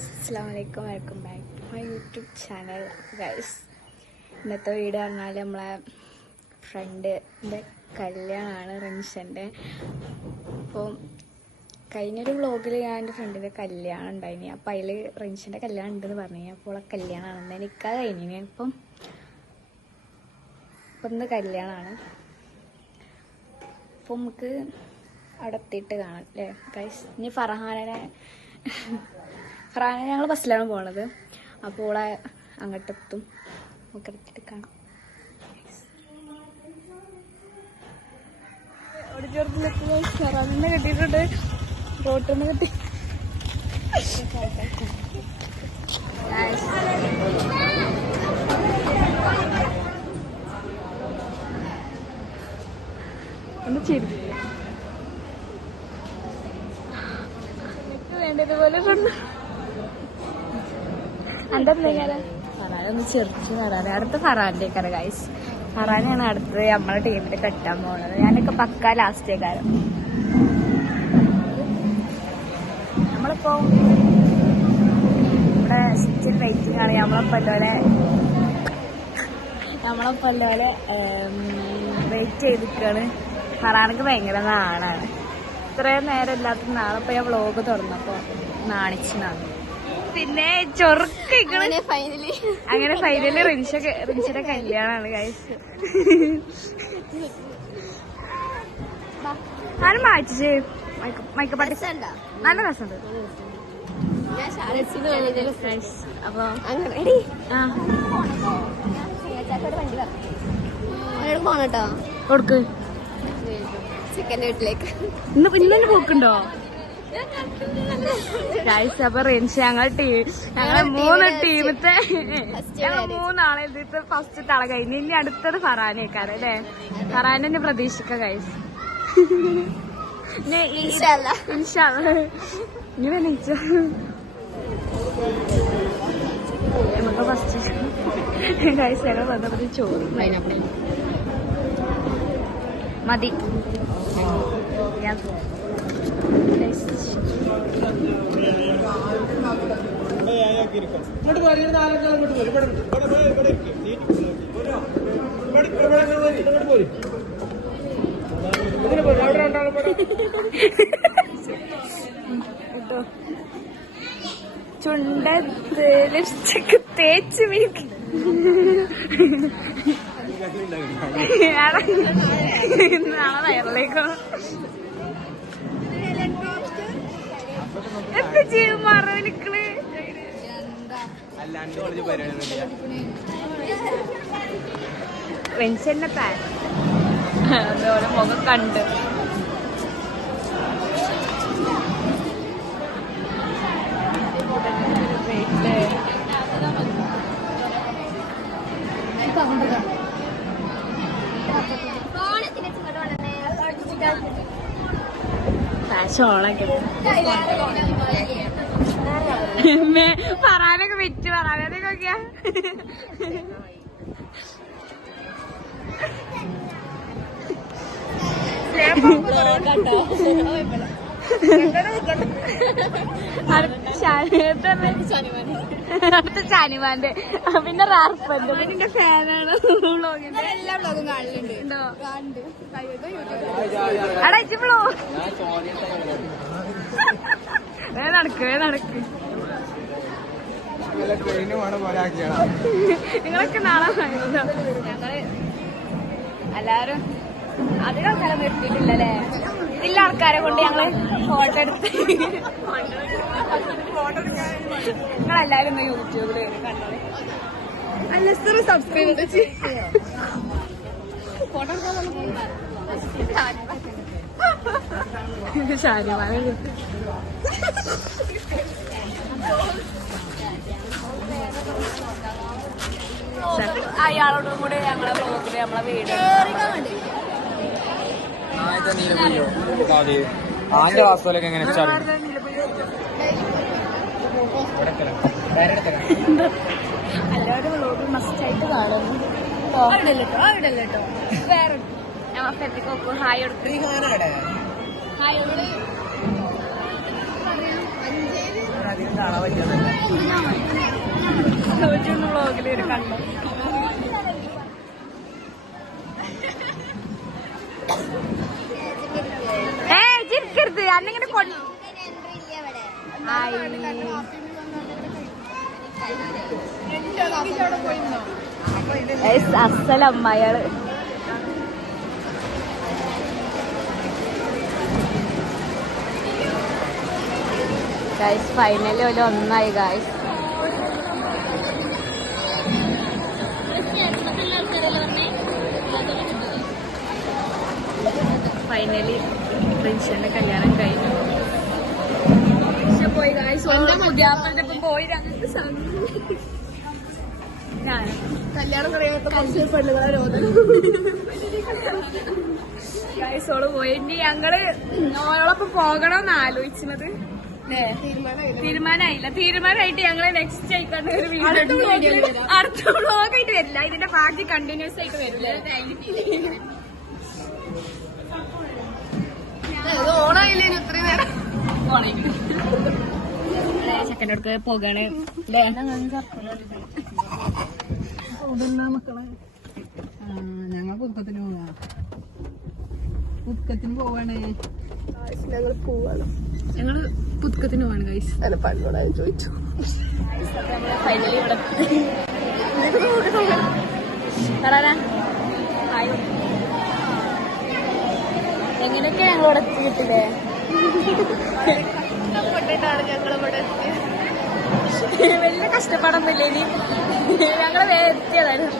Guys, അസ്സലാമലൈക്കും. Welcome back to my YouTube channel. Guys, ഇന്നത്തെ video പറഞ്ഞാൽ നമ്മളെ ഫ്രണ്ടിൻ്റെ കല്യാണമാണ്, റിൻഷൻ്റെ. അപ്പോൾ കഴിഞ്ഞൊരു വ്ളോഗിൽ ഞാൻ എൻ്റെ ഫ്രണ്ടിൻ്റെ കല്യാണം ഉണ്ടായിനി. അപ്പോൾ അതിൽ റിൻഷൻ്റെ കല്യാണം ഉണ്ടെന്ന് പറഞ്ഞു. അപ്പോൾ ആ കല്യാണമാണെന്ന് എനിക്കത് കഴിഞ്ഞിനി. ഇപ്പം ഇന്ന് കല്യാണമാണ്. അപ്പോൾ നമുക്ക് അവിടെ എത്തിയിട്ട് കാണാം അല്ലേ ഗൈസ്. ഇനി ഫർഹാനെ ഞങ്ങൾ ബസ്സിലാണ് പോണത്. അപ്പോൾ ഓളെ അങ്ങോട്ടെത്തും, നമുക്ക് എടുത്തിട്ട് കാണാം. ഓഡിറ്റോറിയത്തിലെത്തുമ്പോൾ ഫർഹാനെ കെട്ടിയിട്ടുണ്ട്, റോട്ടിൽ നിന്ന് കെട്ടി. ഒന്ന് ചിരി വേണ്ടതുപോലെ ഫറാനൊന്ന് ചെറിച്ച് ഫറാനെ അടുത്ത ഫറാനിലേക്കാണ് ഗൈസ്. ഫറാനെയാണ് അടുത്ത് നമ്മളെ ടീമിൽ കെട്ടാൻ പോകുന്നത്. ഞാനൊക്കെ പക്ക ലാസ്റ്റേക്കാരം. നമ്മളിപ്പോ ഇവിടെ സ്റ്റിൽ വെയിറ്റിംഗ് ആണ്. നമ്മളെപ്പോലെ വെയിറ്റ് ചെയ്തിരിക്കുകയാണ്. ഫറാനക്ക് ഭയങ്കര നാണാണ്. ഇത്രയും നേരം ഇല്ലാത്ത നാളെപ്പോ ഞാൻ വ്ളോഗ് തുറന്നപ്പോ നാണിച്ചാണ്. പിന്നെ ചൊറുക്കങ്ങനെ ഫൈനലി റിൻഷയുടെ കല്യാണാണ് ഗൈസ്. ഞാനും വായിച്ചേ മൈക്കപ്പാട്ടി നല്ല രസമുണ്ട്. അപ്പൊ കൊടുക്ക് ചിക്കൻ്റെ വീട്ടിലേക്ക് ഇന്ന് പോക്കുണ്ടോ ഗൈസ്? അപ്പൊ റിൻഷ ഞങ്ങളെ മൂന്നാളെ ഇതിട്ട് ഫസ്റ്റ് തള കഴിഞ്ഞ് ഇനി അടുത്തത് ഫറാനേക്കാരം അല്ലേ? ഫറാനെ പ്രതീക്ഷിക്ക ഗൈസ്. ഇനി വന്നിച്ച നമുക്ക് ഫസ്റ്റ് ഗൈസ് ഞങ്ങൾ വന്നപ്പോ ചോറ് മതി. ചുണ്ടത്ത് ലിപ്സ്റ്റിക് തേച്ച് വീക്ക് നാളെ വയറിലേക്കോ എന്താ ചെയ്യും മറവിനിക്കള്. പെൻഷന്റെ പാൻ അതുപോലെ മുഖം കണ്ട് പറയാനൊക്കെ വെച്ച് പറയാനൊക്കെ അടുത്ത ഷാനിമാന്റെ പിന്നെ റാർപ്പന്റെ ഫാനാണ്. എല്ലാ ബ്ലോഗും കാണലുണ്ടോ? നടക്ക് നിങ്ങളൊക്കെ നാളെ ഞങ്ങള് എല്ലാരും അധികം സ്ഥലം നിർത്തിയിട്ടില്ലല്ലേ? ഇല്ല ആൾക്കാരെ കൊണ്ട് ഞങ്ങള് ഫോട്ടോ എടുത്ത് നിങ്ങളെല്ലാരും യൂട്യൂബില് കണ്ടോളെ. അല്ല സബ്സ്ക്രൈബ് ഫോട്ടോ ഷാനിമാനെ അയാളോടും കൂടെ ഞങ്ങളെ ബ്ലോഗില് നമ്മളെ വീട് എല്ലാവരും വ്ളോഗ് മസ്റ്റായിട്ട് കാണുന്നു. വേറെ ഞമ്മ പെരത്തേക്ക് ഹായ് കൊടുക്കും. ഹായ് കാണാൻ പറ്റുന്നില്ല. വ്ളോഗിൽ ഒരു കണ്ടു. ചിരിക്കരുത് അന്നിങ്ങനെ കൊണ്ടു അസലമ്മ അയാള്. ഗൈസ് ഫൈനലി ഒരു ഒന്നായി ഗൈസ്. ഫൈനലി റിൻഷന്റെ കല്യാണം കഴിഞ്ഞു. പോയി ഗൈസ് പുതിയാപ്പന്റെ ഒപ്പം പോയി. കല്യാണം ഗൈസോള് പോയി. ഇനി ഞങ്ങള് ഓളൊപ്പം പോകണമെന്ന് ആലോചിച്ചത്. തീരുമാനമായിട്ട് ഞങ്ങള് നെക്സ്റ്റ് ആയിക്കാണ്ട് ഒരു വീഡിയോ അടുത്ത വ്ളോഗായിട്ട് വരില്ല. ഇതിന്റെ ബാക്കി കണ്ടിന്യൂസ് ആയിട്ട് വരില്ല. ചെക്കൻ്റെ അടുത്ത് പോകാണ് മക്കളെ. ഞങ്ങൾ പുതുക്കത്തിന് പോവാ. പുതുക്കത്തിന് പോവാണ്. ഞങ്ങൾ പോവാണ്. ഞങ്ങള് പുതുക്കത്തിന് പോവാണ് ഗൈസ്. അല്ല പണ്ടോടാ ചോദിച്ചു. ഫൈനലി ഇവിടെ എങ്ങനെയൊക്കെ ഞങ്ങളിവിടെ എത്തിയിട്ടില്ലേ? വലിയ കഷ്ടപ്പാടൊന്നുമില്ല. ഇനി ഞങ്ങള് വേറെ എത്തിയതായിരുന്നു.